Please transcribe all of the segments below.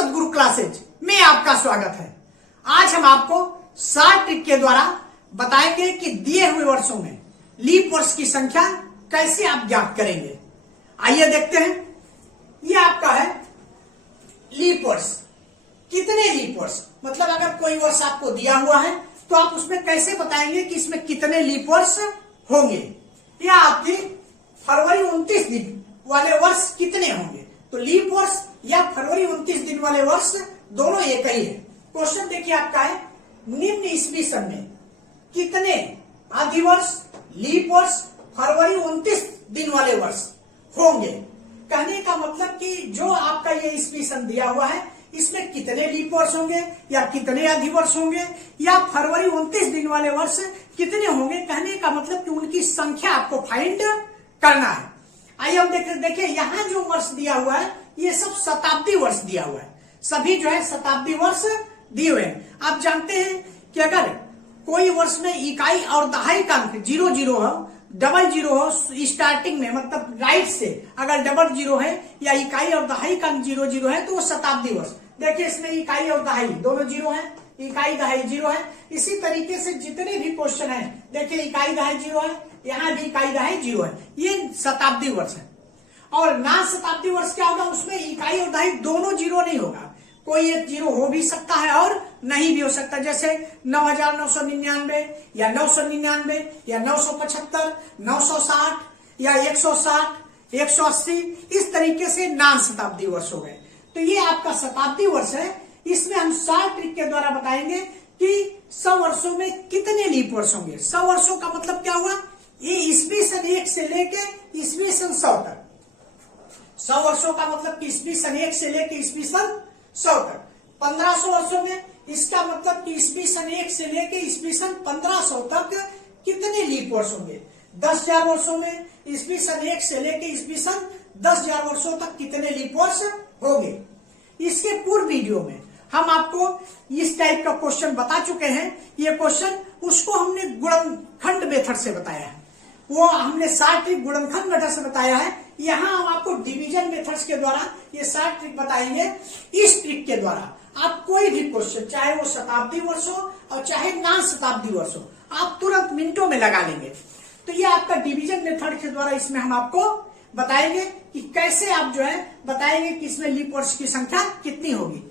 सदगुरु क्लासेज में आपका स्वागत है। आज हम आपको 60 ट्रिक के द्वारा बताएंगे कि दिए हुए वर्षों में लीप वर्ष की संख्या कैसे आप ज्ञात करेंगे। आइए देखते हैं। यह आपका है लीप वर्ष। कितने लीप वर्ष, मतलब अगर कोई वर्ष आपको दिया हुआ है तो आप उसमें कैसे बताएंगे कि इसमें कितने लीप वर्ष होंगे। या आपकी फरवरी 29 दिन वाले वर्ष कितने होंगे। तो लीप वर्ष या फरवरी 29 दिन वाले वर्ष दोनों एक ही है। क्वेश्चन देखिए आपका है, निम्न ईस्वी सन में कितने अधिवर्ष, लीप वर्ष, फरवरी 29 दिन वाले वर्ष होंगे। कहने का मतलब कि जो आपका ये ईस्वी सन दिया हुआ है इसमें कितने लीप वर्ष होंगे या कितने अधिवर्ष होंगे या फरवरी 29 दिन वाले वर्ष कितने होंगे। कहने का मतलब कि उनकी संख्या आपको फाइंड करना है। आइए हम देखिए यहाँ जो वर्ष दिया हुआ है ये सब शताब्दी वर्ष दिया हुआ है। सभी जो है शताब्दी वर्ष दिए हुए हैं। आप जानते हैं कि अगर कोई वर्ष में इकाई और दहाई का अंक 00 हो, डबल जीरो हो स्टार्टिंग में, मतलब राइट से अगर डबल जीरो है या इकाई और दहाई का अंक 00 है तो वो शताब्दी वर्ष। देखिए इसमें इकाई और दहाई दोनों जीरो है, इकाई दहाई जीरो है। इसी तरीके से जितने भी क्वेश्चन है देखिए इकाई दहाई जीरो है, यहाँ भी इकाई दहाई जीरो है, ये शताब्दी वर्ष है। और ना शताब्दी वर्ष क्या होगा, उसमें इकाई और दहाई दोनों जीरो नहीं होगा, कोई एक जीरो हो भी सकता है और नहीं भी हो सकता। जैसे 9999 या 999 या 975, 960 या 160, 180, इस तरीके से नान शताब्दी वर्ष हो गए। तो ये आपका शताब्दी वर्ष है। इसमें हम 60 ट्रिक के द्वारा बताएंगे कि 100 वर्षों में कितने लीप वर्ष होंगे। 100 वर्षों का मतलब क्या हुआ, ये ईस्वी सन 1 से लेके ईस्वी सन 100 तक। 100 वर्षों का मतलब कि ईस्वी सन 1 से लेके ईस्वी सन 100 तक। 1500 वर्षों में इसका मतलब कि ईस्वी सन 1 से लेके ईस्वी सन 1500 तक कितने लीप वर्ष होंगे। 10,000 वर्षों में ईस्वी सन 1 से लेके ईस्वी सन 10,000 वर्षों तक कितने लीप वर्ष होंगे। इसके पूर्व वीडियो में हम आपको इस टाइप का क्वेश्चन बता चुके हैं। ये क्वेश्चन उसको हमने गुणनखंड मेथड से बताया है, वो हमने 60 ट्रिक गुणनखंड मेथड से बताया है। यहाँ हम आपको डिवीजन मेथड्स के द्वारा ये 60 ट्रिक बताएंगे। इस ट्रिक के द्वारा आप कोई भी क्वेश्चन, चाहे वो शताब्दी वर्ष हो और चाहे नान शताब्दी वर्ष हो, आप तुरंत मिनटों में लगा लेंगे। तो ये आपका डिवीजन मेथड के द्वारा इसमें हम आपको बताएंगे कि कैसे आप जो है बताएंगे कि इसमें लीप वर्ष की संख्या कितनी होगी।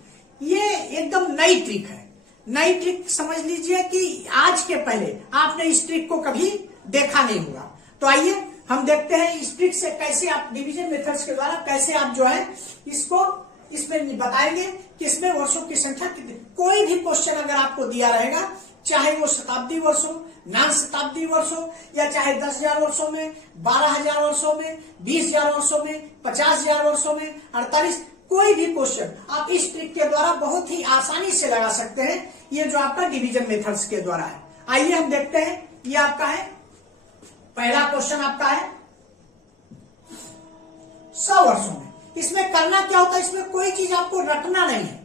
ये एकदम नई ट्रिक है। नई ट्रिक समझ लीजिए कि आज के पहले आपने इस ट्रिक को कभी देखा नहीं होगा। तो आइए हम देखते हैं इस ट्रिक से कैसे आप डिवीजन मेथड्स के द्वारा कैसे आप जो है इसको इसमें बताएंगे कि इसमें वर्षों की संख्या कितनी। कोई भी क्वेश्चन अगर आपको दिया रहेगा, चाहे वो शताब्दी वर्ष हो, नान शताब्दी वर्ष हो, या चाहे 10,000 वर्षों में, 12,000 वर्षों में, 20,000 वर्षों में, 50,000 वर्षों में, 48, कोई भी क्वेश्चन आप इस ट्रिक के द्वारा बहुत ही आसानी से लगा सकते हैं। ये जो आपका डिवीजन मेथड्स के द्वारा है। आइए हम देखते हैं। ये आपका है पहला क्वेश्चन, आपका है 100 वर्षों में। इसमें करना क्या होता है, इसमें कोई चीज आपको रटना नहीं है।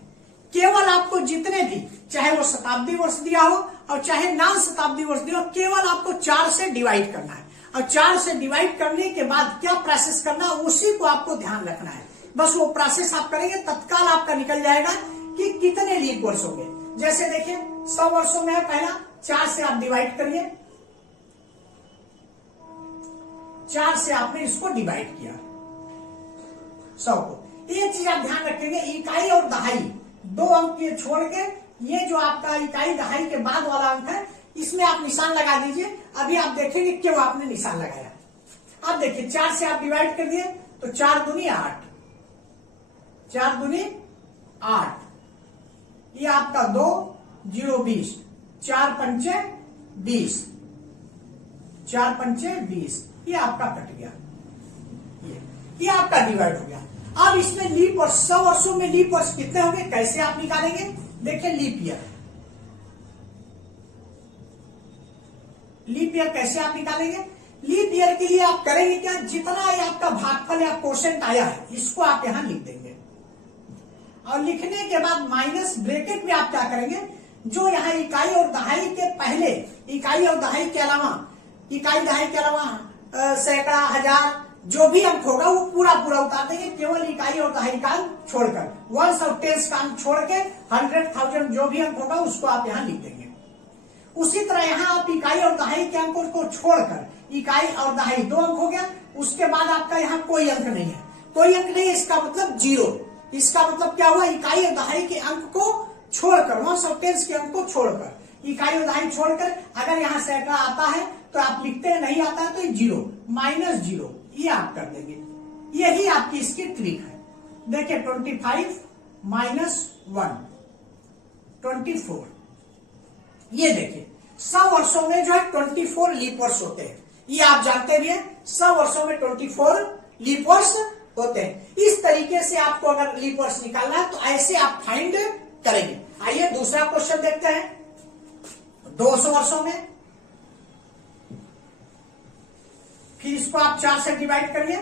केवल आपको जितने भी, चाहे वो शताब्दी वर्ष दिया हो और चाहे नान शताब्दी वर्ष दिया हो, केवल आपको 4 से डिवाइड करना है। और 4 से डिवाइड करने के बाद क्या प्रोसेस करना है उसी को आपको ध्यान रखना है। बस वो प्रोसेस आप करेंगे, तत्काल आपका निकल जाएगा कि कितने लीप वर्ष होंगे। जैसे देखिए 100 वर्षों में है पहला, 4 से आप डिवाइड करिए। 4 से आपने इसको डिवाइड किया 100 को। एक चीज आप ध्यान रखेंगे, इकाई और दहाई दो अंक के छोड़ के ये जो आपका इकाई दहाई के बाद वाला अंक है इसमें आप निशान लगा दीजिए। अभी आप देखेंगे क्यों आपने निशान लगाया। अब देखिए 4 से आप डिवाइड कर दिए तो 4 दूनी 8, 4 दूनी 8, ये आपका 2 0 20, 4 पंचे 20, 4 पंचे 20, ये आपका कट गया। ये आपका डिवाइड हो गया। अब इसमें लीप वर्ष 100 वर्षों में लीप वर्ष कितने होंगे, कैसे आप निकालेंगे। देखिए लीप ईयर, लीप ईयर कैसे आप निकालेंगे। लीप ईयर के लिए आप करेंगे क्या, जितना ये आपका भागफल या कोशेंट आया है इसको आप यहां लिख देंगे और लिखने के बाद माइनस ब्रैकेट में आप क्या करेंगे, जो यहाँ इकाई और दहाई के पहले, इकाई और दहाई के अलावा, इकाई दहाई के अलावा सैकड़ा, हजार, जो भी अंक होगा वो पूरा पूरा उतार देंगे, केवल इकाई और दहाई का अंक छोड़कर, वंस और टेंस का अंक छोड़ के 100,000 जो भी अंक होगा उसको आप यहाँ लिख देंगे। उसी तरह यहाँ आप इकाई और दहाई के अंकों को छोड़कर, इकाई और दहाई 2 अंक हो गया, उसके बाद आपका यहाँ कोई अंक नहीं है, कोई अंक नहीं है, इसका मतलब 0। इसका मतलब क्या हुआ, इकाई और दहाई के अंक को छोड़कर, वंस और टेंस के अंक को छोड़कर, इकाई और दहाई छोड़कर, अगर यहाँ सैकड़ा आता है तो आप लिखते हैं, नहीं आता है तो 0 -0 ये आप कर देंगे। यही आपकी इसकी ट्रिक है। देखिए 25 - 1 24। ये देखिए 100 वर्षों में जो है 24 लीप वर्ष होते हैं, ये आप जानते भी हैं। 100 वर्षों में 24 लीप वर्ष होते हैं। इस तरीके से आपको अगर लीप वर्ष निकालना है तो ऐसे आप फाइंड करेंगे। आइए दूसरा क्वेश्चन देखते हैं। 200 वर्षों में, फिर इसको आप 4 से डिवाइड करिए,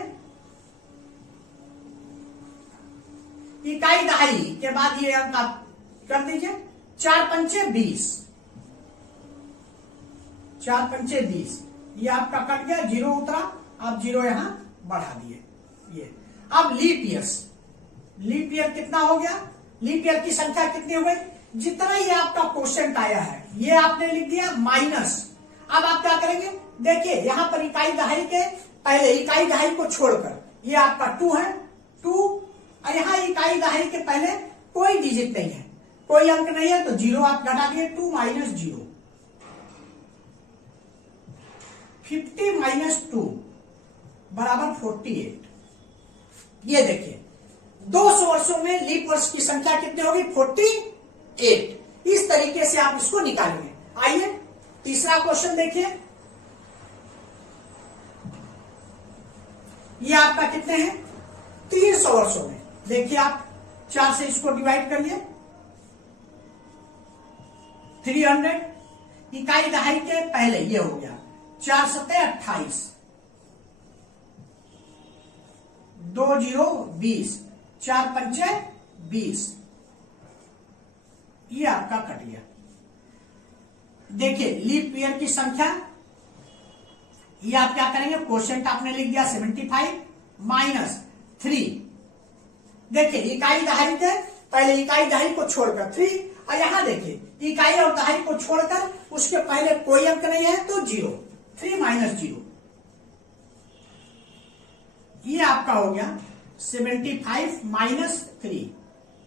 इकाई दहाई के बाद ये अंक आप कर दीजिए, 4 पंचे 20, 4 पंचे 20, ये आपका कट गया, 0 उतरा, आप 0 यहां बढ़ा दिए। ये अब लीप ईयर्स, लीप ईयर कितना हो गया, लीप ईयर की संख्या कितनी हो गई, जितना ये आपका क्वेश्चन आया है ये आपने लिख दिया माइनस। अब आप क्या करेंगे, देखिए यहां पर इकाई दहाई के पहले, इकाई दहाई को छोड़कर, ये आपका 2 है, 2, और यहां इकाई दहाई के पहले कोई डिजिट नहीं है, कोई अंक नहीं है, तो 0 आप घटा दिए, 2 - 0, 50 - 2 बराबर 48। ये देखिए 200 वर्षों में लीप वर्ष की संख्या कितनी होगी, 48। इस तरीके से आप इसको निकालेंगे। आइए तीसरा क्वेश्चन देखिए, ये आपका कितने हैं, 300 वर्षों में। देखिए आप 4 से इसको डिवाइड करिए, 300, इकाई दहाई के पहले ये हो गया, 4 × 7 = 28, 2 0 20, 4 पंचे 20, ये आपका कट गया। देखिए लीप ईयर की संख्या, ये आप क्या करेंगे, क्वोशिएंट आपने लिख दिया 75 -3। देखिए इकाई दहाई के पहले, इकाई दहाई को छोड़कर 3, और यहां देखिए इकाई और दहाई को छोड़कर उसके पहले कोई अंक नहीं है तो 0, 3 - 0, ये आपका हो गया 75 - 3,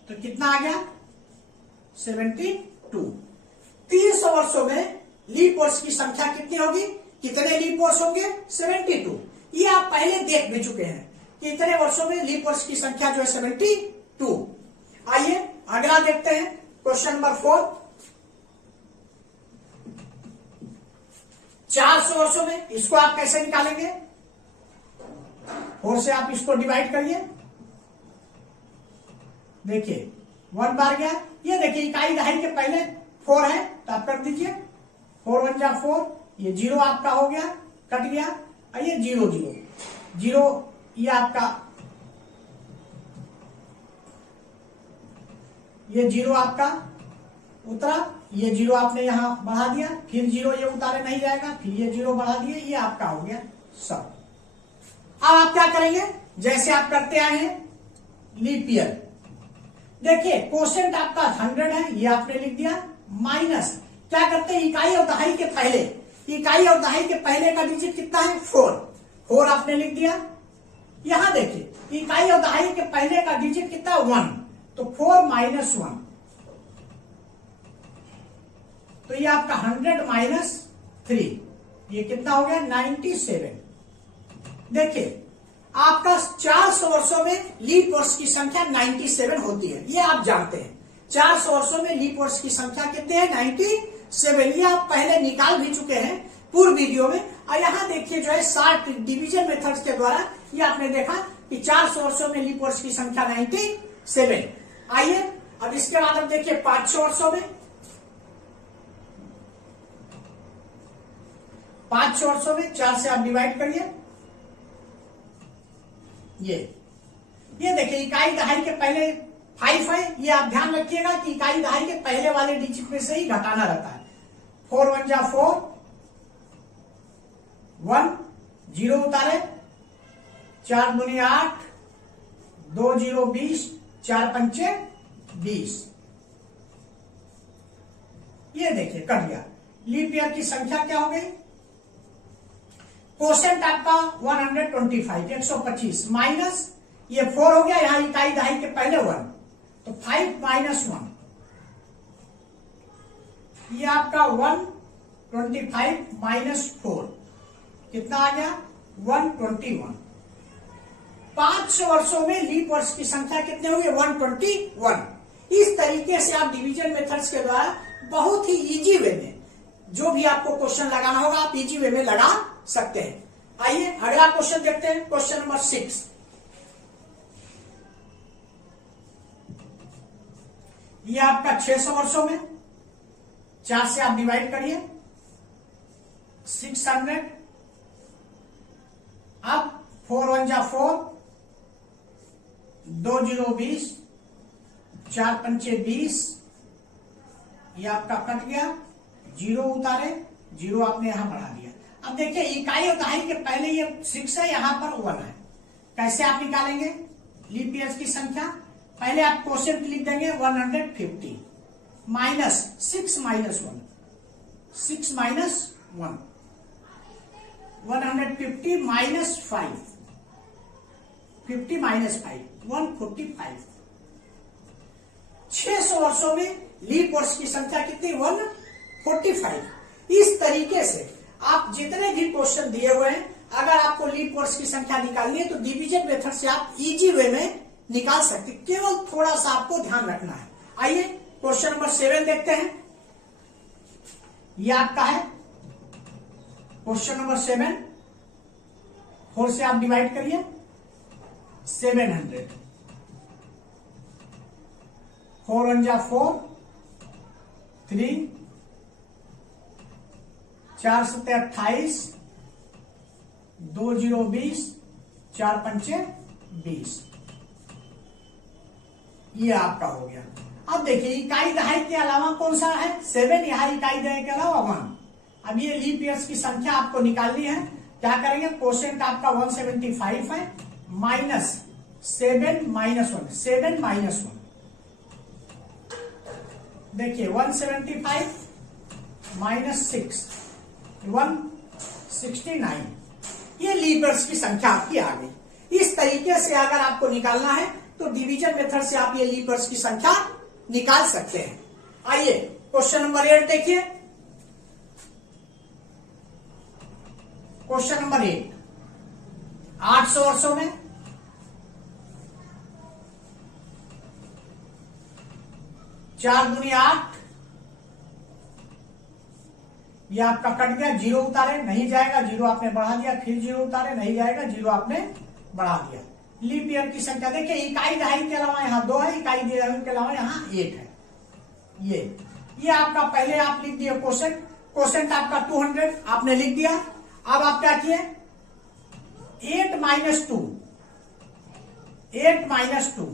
तो कितना आ गया, 72। 300 वर्षों में लीप वर्ष की संख्या कितनी होगी, कितने लीप वर्ष होंगे, 72। ये आप पहले देख भी चुके हैं कि इतने वर्षों में लीप वर्ष की संख्या जो है 72। आइए अगला देखते हैं, क्वेश्चन नंबर 4। 400 वर्षों में, इसको आप कैसे निकालेंगे, 4 से आप इसको डिवाइड करिए, देखिए 1 बार गया। ये देखिए इकाई दहाई के पहले 4 है तो आप कर दीजिए, 4 × 1 = 4, ये 0 आपका हो गया, कट गया, और ये 0 0 0, ये आपका, ये 0 आपका उतरा, ये 0 आपने यहां बढ़ा दिया, फिर 0 ये उतारे नहीं जाएगा, फिर ये 0 बढ़ा दिए, ये आपका हो गया 100। अब आप क्या करेंगे, जैसे आप करते आए हैं लीप ईयर, देखिए क्वोशिएंट आपका 100 है, ये आपने लिख दिया, माइनस क्या करते हैं, इकाई और दहाई के पहले, इकाई और दहाई के पहले का डिजिट कितना है, 4 आपने लिख दिया। यहां देखिए इकाई और दहाई के पहले का डिजिट कितना, 1, तो 4 - 1, तो ये आपका 100 - 3, ये कितना हो गया, 97। देखिए आपका 400 वर्षों में लीप वर्ष की संख्या 97 होती है, ये आप जानते हैं। 400 वर्षों में लीप वर्ष की संख्या कितने हैं, 97, ये आप पहले निकाल भी चुके हैं पूर्व वीडियो में। और यहाँ देखिए जो है शार्ट डिवीजन मेथड्स के द्वारा ये आपने देखा कि 400 वर्षों में लीप वर्ष की संख्या 97। आइए अब इसके बाद अब देखिए 500 वर्षों में, 500 वर्षों में 4 से आप डिवाइड करिए, ये देखिए इकाई दहाई के पहले 5 है, ये आप ध्यान रखिएगा कि इकाई दहाई के पहले वाले डिजिट में से ही घटाना रहता है। 4 × 1 = 4, 1 0 उतारे, 4 दूनी 8, 2 0 20, 4 पंचे 20। ये देखिए कट गया। लीप ईयर की संख्या क्या हो गई? क्वोशेंट आपका 125 125 माइनस ये 4 हो गया, यहां इकाई दहाई के पहले 1, तो 5 माइनस 1, ये आपका 125 माइनस 4 कितना आ गया? 121। 500 वर्षों में लीप वर्ष की संख्या कितने होंगे? 121। इस तरीके से आप डिवीजन मेथड्स के द्वारा बहुत ही इजी वे में जो भी आपको क्वेश्चन लगाना होगा आप इजी वे में लगा सकते हैं। आइए अगला क्वेश्चन देखते हैं। Question number 6। ये आपका 600 वर्षों में 4 से आप डिवाइड करिए, 600। अब 4 1 जा 4, 2 0 20, 4 पंचे 20, ये आपका कट गया, 0 उतारे, 0 आपने यहां बढ़ा दिया। अब देखिए इकाई और दहाई के पहले ये 6 है, यहां पर 1 है। कैसे आप निकालेंगे लीप ईयर्स की संख्या? पहले आप क्वोशेंट लिख देंगे 150 minus 6 minus 1, 6 minus 1, 150 minus 5, 50 minus 5, 145। 600 वर्षों में लीप वर्ष की संख्या कितनी? 145। इस तरीके से आप जितने भी क्वेश्चन दिए हुए हैं, अगर आपको लीप वर्ष की संख्या निकालनी है तो डिवीजन मेथड से आप इजी वे में निकाल सकते, केवल थोड़ा सा आपको ध्यान रखना है। आइए क्वेश्चन नंबर 7 देखते हैं। यह आपका है क्वेश्चन नंबर 7। 4 से आप डिवाइड करिए, 700, 4 1 जा 4, 3, 4 7 28, 2 0 20, 4 पंचे 20, ये आपका हो गया। अब देखिए इकाई दहाई के अलावा कौन सा है? 7। यहाँ इकाई दहाई के अलावा 1। अब ये लीप ईयर्स की संख्या आपको निकालनी है। क्या करेंगे? क्वोशेंट आपका 175 है, माइनस 7 माइनस 1, 7 माइनस 1। देखिए 175 माइनस 6, 169। ये लीप ईयर्स की संख्या आपकी आ गई। इस तरीके से अगर आपको निकालना है तो डिवीजन मेथड से आप ये लीप ईयर्स की संख्या निकाल सकते हैं। आइए क्वेश्चन नंबर 8 देखिए। Question number 8। 800 वर्षों में 4 दूनी 8, ये आपका कट गया, 0 उतारे, नहीं जाएगा, 0 आपने बढ़ा दिया, फिर 0 उतारे, नहीं जाएगा, 0 आपने बढ़ा दिया। लीप ईयर की संख्या देखिए इकाई दहाई के अलावा यहाँ 2 है, इकाई दहाई के अलावा यहाँ 1 है। ये आपका पहले आप लिख दिए क्वोशेंट, क्वोशेंट आपका 200 आपने लिख दिया। अब आप क्या किए? 8 माइनस 2, 8 माइनस 2,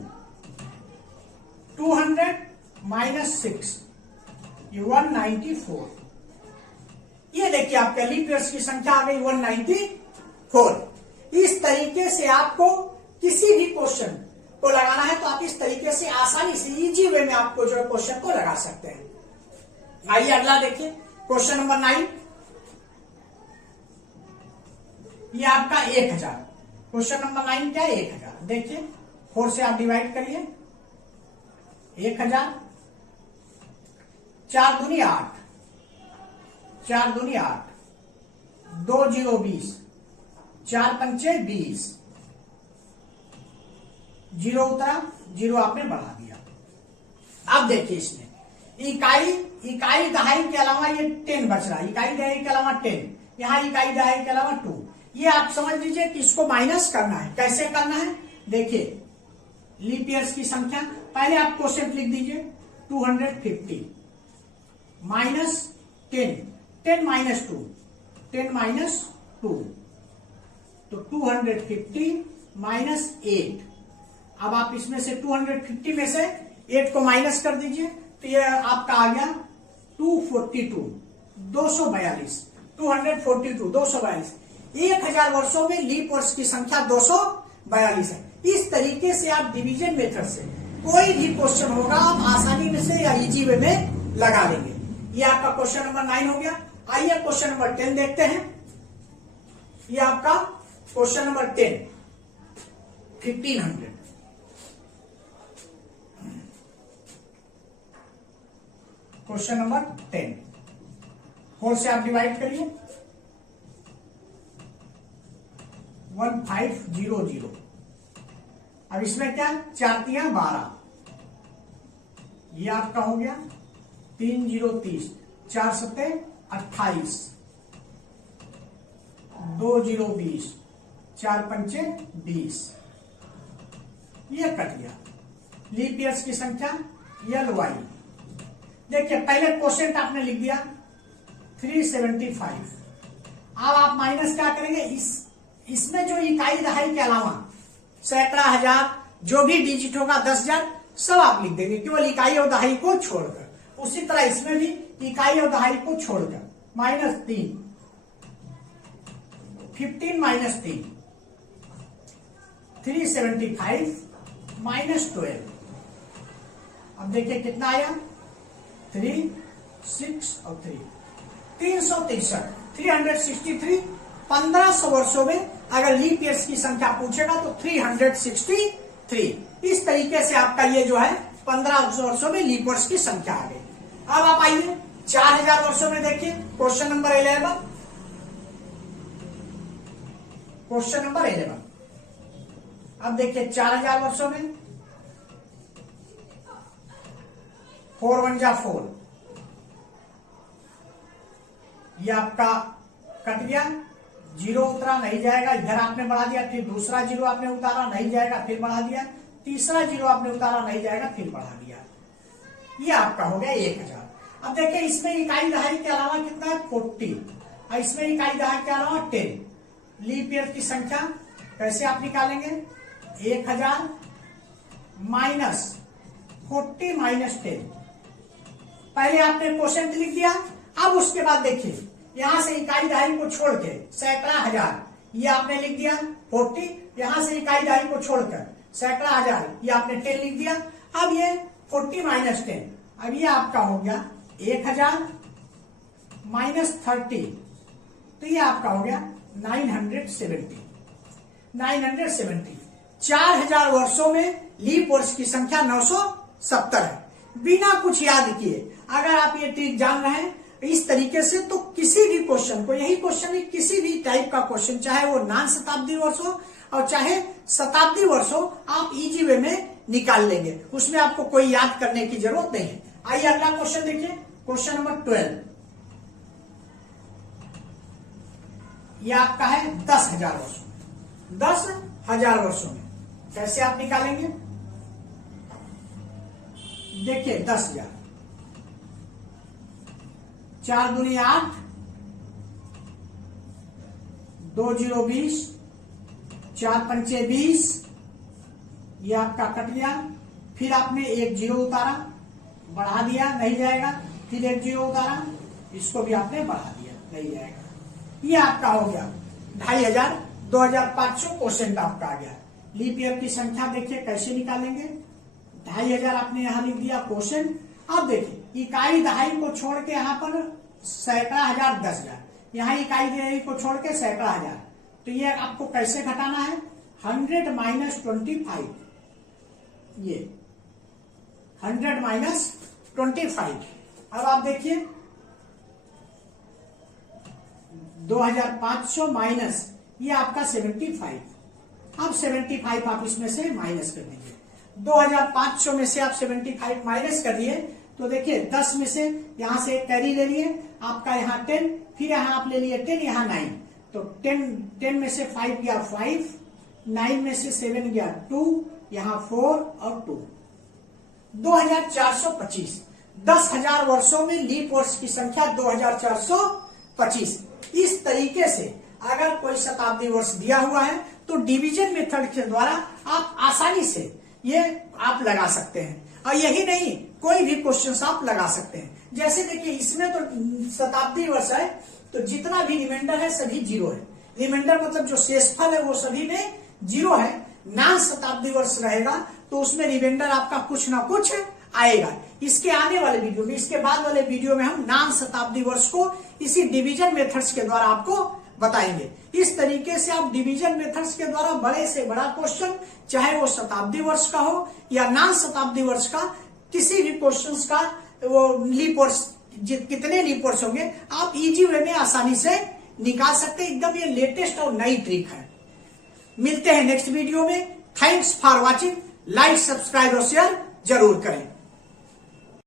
200 माइनस 6, ये 194। ये देखिए आपके लीप ईयर्स की संख्या आ गई 194। इस तरीके से आपको किसी भी क्वेश्चन को लगाना है तो आप इस तरीके से आसानी से इजी वे में आपको जो है क्वेश्चन को लगा सकते हैं। आइए अगला देखिए क्वेश्चन नंबर 9। ये आपका 1000। क्वेश्चन नंबर 9 क्या है? 1000। देखिए 4 से आप डिवाइड करिए, 1000, 4 दूनी 8, 4 दूनी 8, 2 0 20, 4 पंचे 20, 0 उतरा, 0 आपने बढ़ा दिया। अब देखिए इसमें इकाई दहाई के अलावा ये 10 बच रहा है, इकाई दहाई के अलावा 10, यहां इकाई दहाई के अलावा 2। ये आप समझ लीजिए कि इसको माइनस करना है। कैसे करना है? देखिए लीप ईयर्स की संख्या पहले आप क्वोशेंट लिख दीजिए 250 माइनस 10, 10 माइनस 2, 10 माइनस 2, तो 250 माइनस 8। अब आप इसमें से 250 में से 8 को माइनस कर दीजिए तो ये आपका आ गया 242, 242, 242, 242। 1000 वर्षों में लीप वर्ष की संख्या 242 42 है। इस तरीके से आप डिवीजन मेथड से कोई भी क्वेश्चन होगा आप आसानी में से या इजी वे में लगा लेंगे। ये आपका क्वेश्चन नंबर 9 हो गया। आइए क्वेश्चन नंबर 10 देखते हैं। ये आपका क्वेश्चन नंबर 10, 1500। क्वेश्चन नंबर 10 4 से आप डिवाइड करिए, 1500। अब इसमें क्या, 4 तियां 12, ये आपका हो गया 3 0 30, 4 सत्ते 28, 2 0 20, 4 पंचे 20, ये कट गया। लीप ईयर्स की संख्या LY। देखिए पहले क्वेश्चन आपने लिख दिया 375। अब आप माइनस क्या करेंगे, इसमें जो इकाई दहाई के अलावा सैकड़ा, हजार, जो भी डिजिट होगा 10,000 सब आप लिख देंगे, केवल इकाई और दहाई को छोड़कर। उसी तरह इसमें भी इकाई और दहाई को छोड़कर -3, 15 - 3, 375 -12। अब देखिए कितना आया, 3 6 और 3 363, 363। 1500 वर्षों में अगर लीप ईयर्स की संख्या पूछेगा तो 363। इस तरीके से आपका ये जो है 1500 वर्षों में लीप वर्ष की संख्या आ गई। अब आप आइए 4000 वर्षों में देखिए, क्वेश्चन नंबर 11। Question number 11। अब देखिए 4000 वर्षों में 4 1 जा 4, ये आपका कट गया, 0 उतरा नहीं जाएगा, इधर आपने बढ़ा दिया, फिर दूसरा 0 आपने उतारा नहीं जाएगा, फिर बढ़ा दिया, तीसरा 0 आपने उतारा नहीं जाएगा, फिर बढ़ा दिया, ये आपका हो गया 1000। अब देखिए इसमें इकाई दहाई के अलावा कितना है, 40, और इसमें इकाई दहाई के अलावा 10। लीप ईयर की संख्या कैसे आप निकालेंगे, 1000 माइनस 40 माइनस 10। पहले आपने क्वेश्चन लिख दिया। अब उसके बाद देखिए यहां से इकाई दहाई को छोड़ के सैकड़ा, हजार, ये आपने लिख दिया 40। यहां से इकाई दहाई को छोड़कर सैकड़ा, हजार, ये आपने 10 लिख दिया। अब ये 40 माइनस 10, अब ये आपका हो गया 1000 माइनस 30, तो ये आपका हो गया 970। 970। 4000 वर्षों में लीप वर्ष की संख्या 970 है। बिना कुछ याद किए अगर आप ये ट्रिक जान रहे हैं इस तरीके से, तो किसी भी क्वेश्चन को, यही क्वेश्चन है, किसी भी टाइप का क्वेश्चन, चाहे वो नॉन शताब्दी वर्ष हो और चाहे शताब्दी वर्ष हो, आप इजी वे में निकाल लेंगे। उसमें आपको कोई याद करने की जरूरत नहीं है। आइए अगला क्वेश्चन देखिए, क्वेश्चन नंबर 12। यह आपका है 10,000 वर्षों। 10,000 वर्षों में कैसे आप निकालेंगे, देखिए 10,000, 4 दूनी 8, 2 0 20, 4 पंचे 20, ये आपका कट गया। फिर आपने एक 0 उतारा, बढ़ा दिया, नहीं जाएगा, फिर एक 0 उतारा, इसको भी आपने बढ़ा दिया, नहीं जाएगा, ये आपका हो गया 2500, 2500 क्वेश्चन आपका आ गया। लीप ईयर की संख्या देखिए कैसे निकालेंगे, 2500 आपने यहां लिख दिया क्वेश्चन। अब देखिए इकाई दहाई को छोड़ के यहाँ पर सैकड़ा, हजार, 10,000, यहाँ इकाई दहाई को छोड़ के सैकड़ा, हजार, तो ये आपको कैसे घटाना है, 100 माइनस 25, ये 100 माइनस 25। अब आप देखिए 2500 माइनस ये आपका 75। अब 75 आप इसमें से माइनस कर दीजिए। 2500 में से आप 75 माइनस कर दिए तो देखिए 10 में से यहां से एक कैरी ले लिए, आपका यहाँ 10, फिर यहाँ आप ले लिए 10, यहाँ 9, तो 10 में से 5 गया 5, 9 में से 7 गया 2, यहाँ 4 और 2, 2425। 10,000 वर्षों में लीप वर्ष की संख्या 2425। इस तरीके से अगर कोई शताब्दी वर्ष दिया हुआ है तो डिवीजन मेथड के द्वारा आप आसानी से ये आप लगा सकते हैं। और यही नहीं, कोई भी क्वेश्चन आप लगा सकते हैं। जैसे देखिए इसमें तो शताब्दी वर्ष है तो जितना भी रिमाइंडर है सभी 0 है। रिमाइंडर मतलब जो शेषफल है वो सभी में 0 है, नान शताब्दी वर्ष रहेगा तो उसमें रिमाइंडर आपका कुछ ना कुछ आएगा। इसके आने वाले वीडियो में, इसके बाद वाले वीडियो में हम नान शताब्दी वर्ष को इसी डिवीजन मेथड्स के द्वारा आपको बताएंगे। इस तरीके से आप डिवीजन मेथड्स के द्वारा बड़े से बड़ा क्वेश्चन, चाहे वो शताब्दी वर्ष का हो या नान शताब्दी वर्ष का, किसी भी क्वेश्चन का वो लीप वर्ष, कितने लीप वर्ष होंगे आप इजी वे में आसानी से निकाल सकते हैं। एकदम ये लेटेस्ट और नई ट्रिक है। मिलते हैं नेक्स्ट वीडियो में। Thanks for watching. Like, subscribe और शेयर जरूर करें।